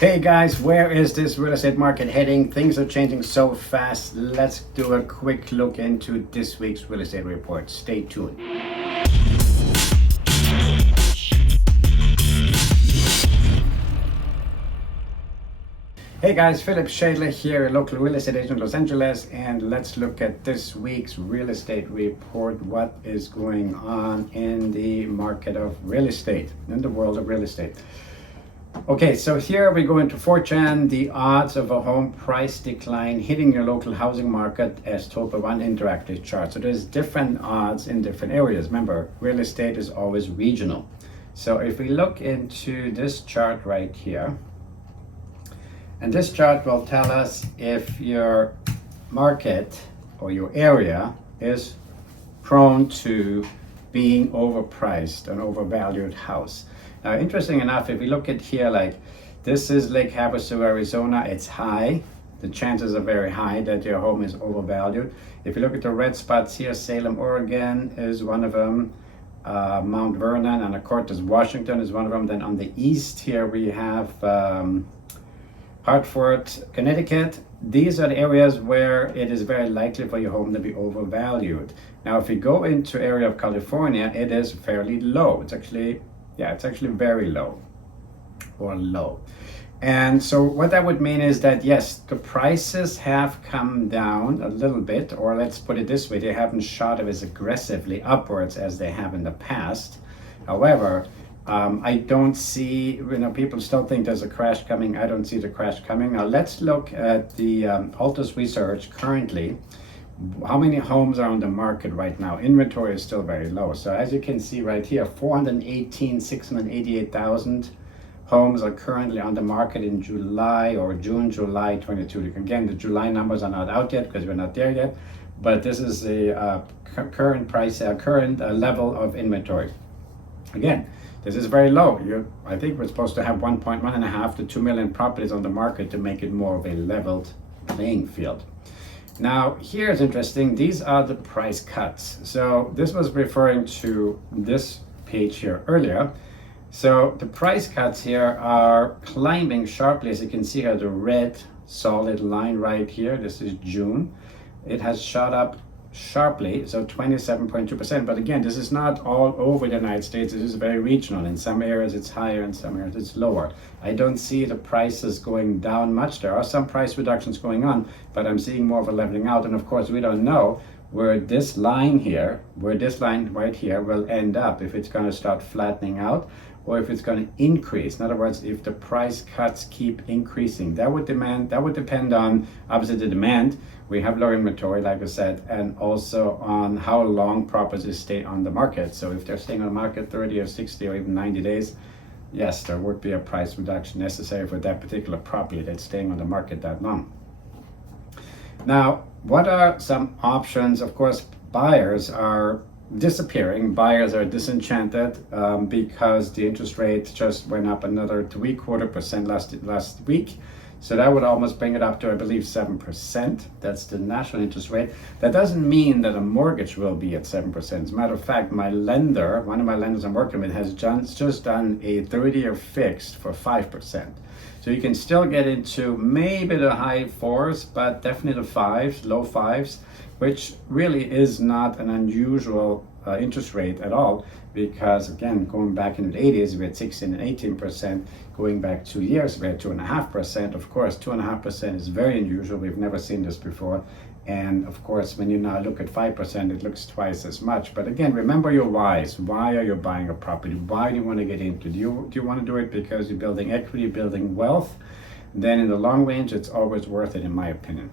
Hey guys, where is this real estate market heading? Things are changing so fast. Let's do a quick look into this week's real estate report. Stay tuned. Hey guys, Philip Shadler here, a local real estate agent in Los Angeles, and let's look at this week's real estate report. What is going on in the market of real estate, in the world of real estate? Okay, so here we go into 4chan, the odds of a home price decline hitting your local housing market as told by one interactive chart. So there's different odds in different areas. Remember, real estate is always regional. So if we look into this chart right here, and this chart will tell us if your market or your area is prone to being overpriced, an overvalued house. Now, interesting enough, if we look at here, like this is Lake Havasu, Arizona, it's high. The chances are very high that your home is overvalued. If you look at the red spots here, Salem, Oregon is one of them. Mount Vernon and Cortez, Washington is one of them. Then on the east here, we have Hartford, Connecticut. These are the areas where it is very likely for your home to be overvalued. Now, if you go into area of California, it is fairly low. It's actually very low or low. And so what that would mean is that, yes, the prices have come down a little bit, or let's put it this way, they haven't shot up as aggressively upwards as they have in the past. However, I don't see, people still think there's a crash coming. I don't see the crash coming. Now let's look at the Altus research currently. How many homes are on the market right now? Inventory is still very low. So as you can see right here, 688,000 homes are currently on the market in July or July 22. Again, the July numbers are not out yet because we're not there yet, but this is the current level of inventory. Again, this is very low. I think we're supposed to have 1.5 to 2 million properties on the market to make it more of a leveled playing field. Now, here's interesting. These are the price cuts. So this was referring to this page here earlier. So the price cuts here are climbing sharply. As you can see here, the red solid line right here, this is June. It has shot up sharply, so 27.2%. But again, this is not all over the United States. It is very regional. In some areas it's higher, in some areas it's lower. I don't see the prices going down much. There are some price reductions going on, but I'm seeing more of a leveling out. And of course, we don't know where this line right here will end up, if it's going to start flattening out or if it's going to increase. In other words, if the price cuts keep increasing, that would depend on obviously the demand. We have low inventory, like I said, and also on how long properties stay on the market. So if they're staying on the market 30 or 60 or even 90 days, yes, there would be a price reduction necessary for that particular property that's staying on the market that long. Now, what are some options? Of course, buyers are disappearing. Buyers are disenchanted because the interest rate just went up another 0.75% last week. So that would almost bring it up to, I believe, 7%. That's the national interest rate. That doesn't mean that a mortgage will be at 7%. As a matter of fact, one of my lenders I'm working with has just done a 30-year fixed for 5%. So you can still get into maybe the high fours, but definitely the fives, low fives, which really is not an unusual interest rate at all, because again, going back in the 80s, we had 16 and 18%. Going back 2 years, we had 2.5%. Of course, 2.5% is very unusual. We've never seen this before. And of course, when you now look at 5%, it looks twice as much. But again, remember your whys. Why are you buying a property? Why do you want to get into it? Do you want to do it because you're building equity, building wealth? Then in the long range, it's always worth it, in my opinion.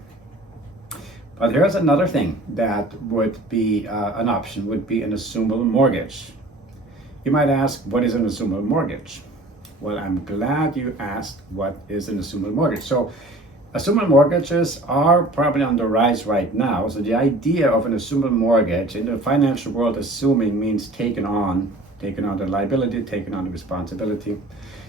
But here's another thing that would be an option, would be an assumable mortgage. You might ask, what is an assumable mortgage? Well, I'm glad you asked what is an assumable mortgage. So assumable mortgages are probably on the rise right now. So the idea of an assumable mortgage in the financial world, assuming means taking on the liability, taking on the responsibility.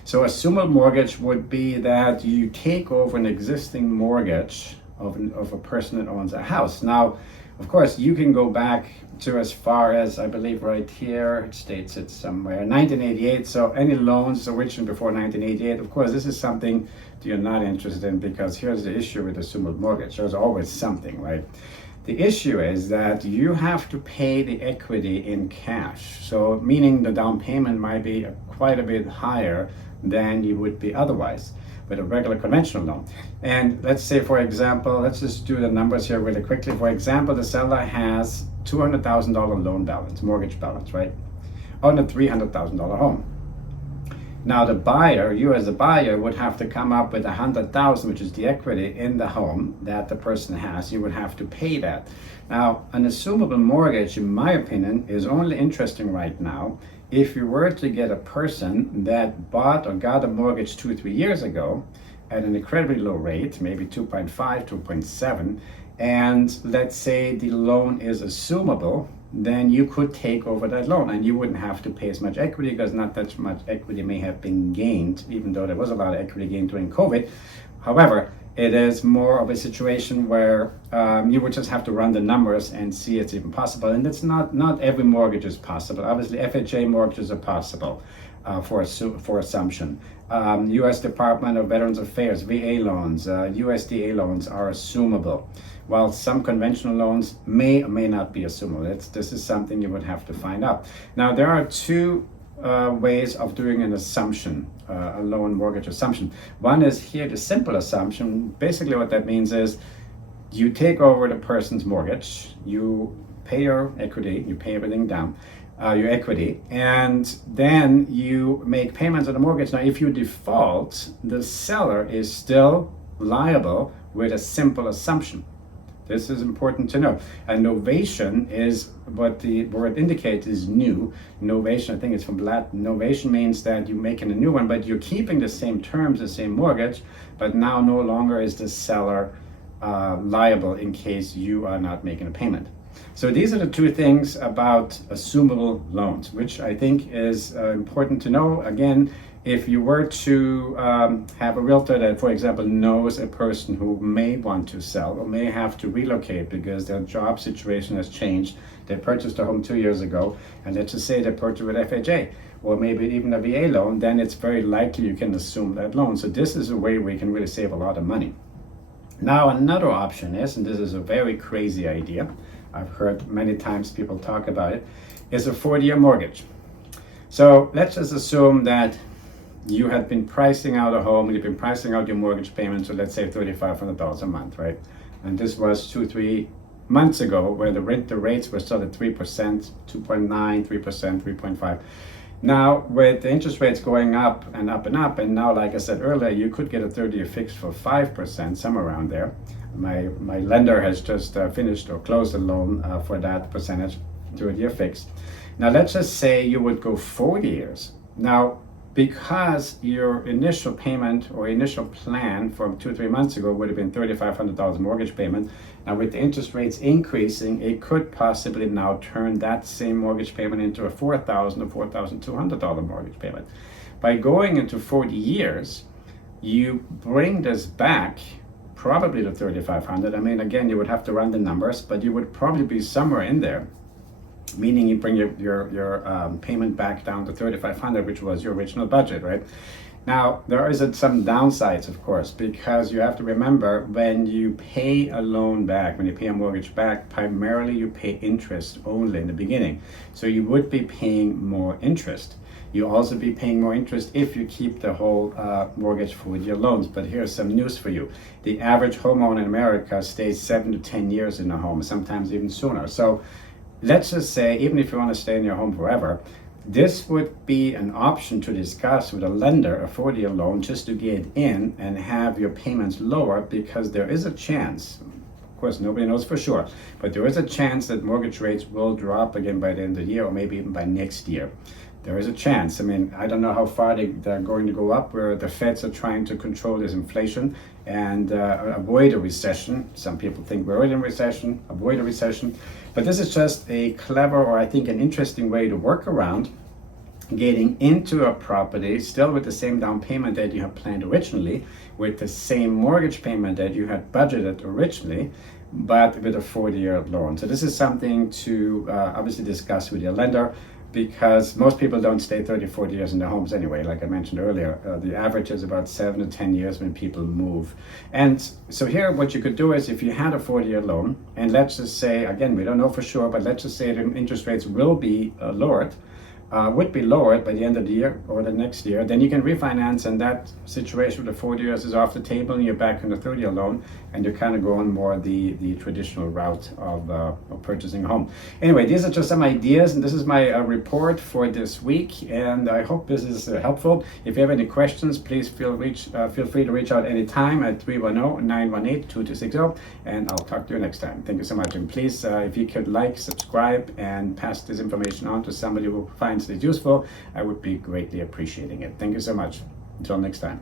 So assumable mortgage would be that you take over an existing mortgage of a person that owns a house. Now, Of course, you can go back to as far as, I believe right here, it states it somewhere, 1988. So any loans originated before 1988, of course, this is something that you're not interested in, because here's the issue with assumable mortgage. There's always something, right? The issue is that you have to pay the equity in cash. So meaning the down payment might be quite a bit higher than you would be otherwise with a regular conventional loan. And let's say, for example, let's just do the numbers here really quickly. For example, the seller has $200,000 loan balance, mortgage balance, right, on a $300,000 home. Now the buyer, you as a buyer, would have to come up with $100,000, which is the equity in the home that the person has. You would have to pay that. Now, an assumable mortgage, in my opinion, is only interesting right now if you were to get a person that bought or got a mortgage 2 or 3 years ago at an incredibly low rate, maybe 2.5, 2.7, and let's say the loan is assumable, then you could take over that loan and you wouldn't have to pay as much equity, because not that much equity may have been gained, even though there was a lot of equity gained during COVID. However, it is more of a situation where you would just have to run the numbers and see it's even possible. And it's not every mortgage is possible. Obviously, FHA mortgages are possible for assumption. U.S. Department of Veterans Affairs, VA loans, USDA loans are assumable, while some conventional loans may or may not be assumable. This is something you would have to find out. Now, there are two ways of doing an assumption, a loan mortgage assumption. One is here, the simple assumption. Basically what that means is you take over the person's mortgage, you pay your equity, you pay everything down, your equity, and then you make payments on the mortgage. Now, if you default, the seller is still liable with a simple assumption. This is important to know. And novation is what the word indicates, is new. Novation, I think it's from Latin. Novation means that you're making a new one, but you're keeping the same terms, the same mortgage, but now no longer is the seller liable in case you are not making a payment. So these are the two things about assumable loans, which I think is important to know. Again, if you were to have a realtor that, for example, knows a person who may want to sell or may have to relocate because their job situation has changed, they purchased a home 2 years ago, and let's just say they purchased with FHA or maybe even a VA loan, then it's very likely you can assume that loan. So this is a way where you can really save a lot of money. Now, another option is, and this is a very crazy idea, I've heard many times people talk about it, is a 40-year mortgage. So let's just assume that you had been pricing out a home, you've been pricing out your mortgage payment, so let's say $3,500 a month, right? And this was 2-3 months ago, where the rates were still at 3%, 2.9, 3%, 3.5. Now, with the interest rates going up and up and up, and now, like I said earlier, you could get a 30-year fix for 5%, somewhere around there. My lender has just finished or closed a loan for that percentage, 30-year fix. Now, let's just say you would go 40 years. Now, because your initial payment or initial plan from 2-3 months ago would have been $3,500 mortgage payment, now with the interest rates increasing, it could possibly now turn that same mortgage payment into a $4,000 or $4,200 mortgage payment. By going into 40 years, you bring this back probably to $3,500. I mean, again, you would have to run the numbers, but you would probably be somewhere in there, meaning you bring your payment back down to $3,500, which was your original budget, right? Now, there is some downsides, of course, because you have to remember, when you pay a loan back, when you pay a mortgage back, primarily you pay interest only in the beginning. So you would be paying more interest. You'll also be paying more interest if you keep the whole mortgage for your loans. But here's some news for you. The average homeowner in America stays 7 to 10 years in a home, sometimes even sooner. So let's just say, even if you want to stay in your home forever, this would be an option to discuss with a lender, a 40-year loan, just to get in and have your payments lower, because there is a chance, of course nobody knows for sure, but there is a chance that mortgage rates will drop again by the end of the year, or maybe even by next year. There is a chance. I mean, I don't know how far they're going to go up, where the Feds are trying to control this inflation and avoid a recession. Some people think we're already in recession, avoid a recession. But this is just a clever, or I think an interesting way to work around getting into a property still with the same down payment that you had planned originally, with the same mortgage payment that you had budgeted originally, but with a 40-year loan. So this is something to obviously discuss with your lender, because most people don't stay 30, 40 years in their homes anyway. Like I mentioned earlier, the average is about 7 to 10 years when people move. And so here, what you could do is, if you had a 40-year loan, and let's just say, again, we don't know for sure, but let's just say the interest rates will be lowered, would be lowered by the end of the year or the next year, then you can refinance, and that situation with the 40 years is off the table, and you're back on the 30-year loan, and you're kind of going more the traditional route of purchasing a home. Anyway, these are just some ideas, and this is my report for this week, and I hope this is helpful. If you have any questions, please feel free to reach out anytime at 310-918-2260, and I'll talk to you next time. Thank you so much, and please, if you could like, subscribe, and pass this information on to somebody who finds it useful, I would be greatly appreciating it. Thank you so much. Until next time.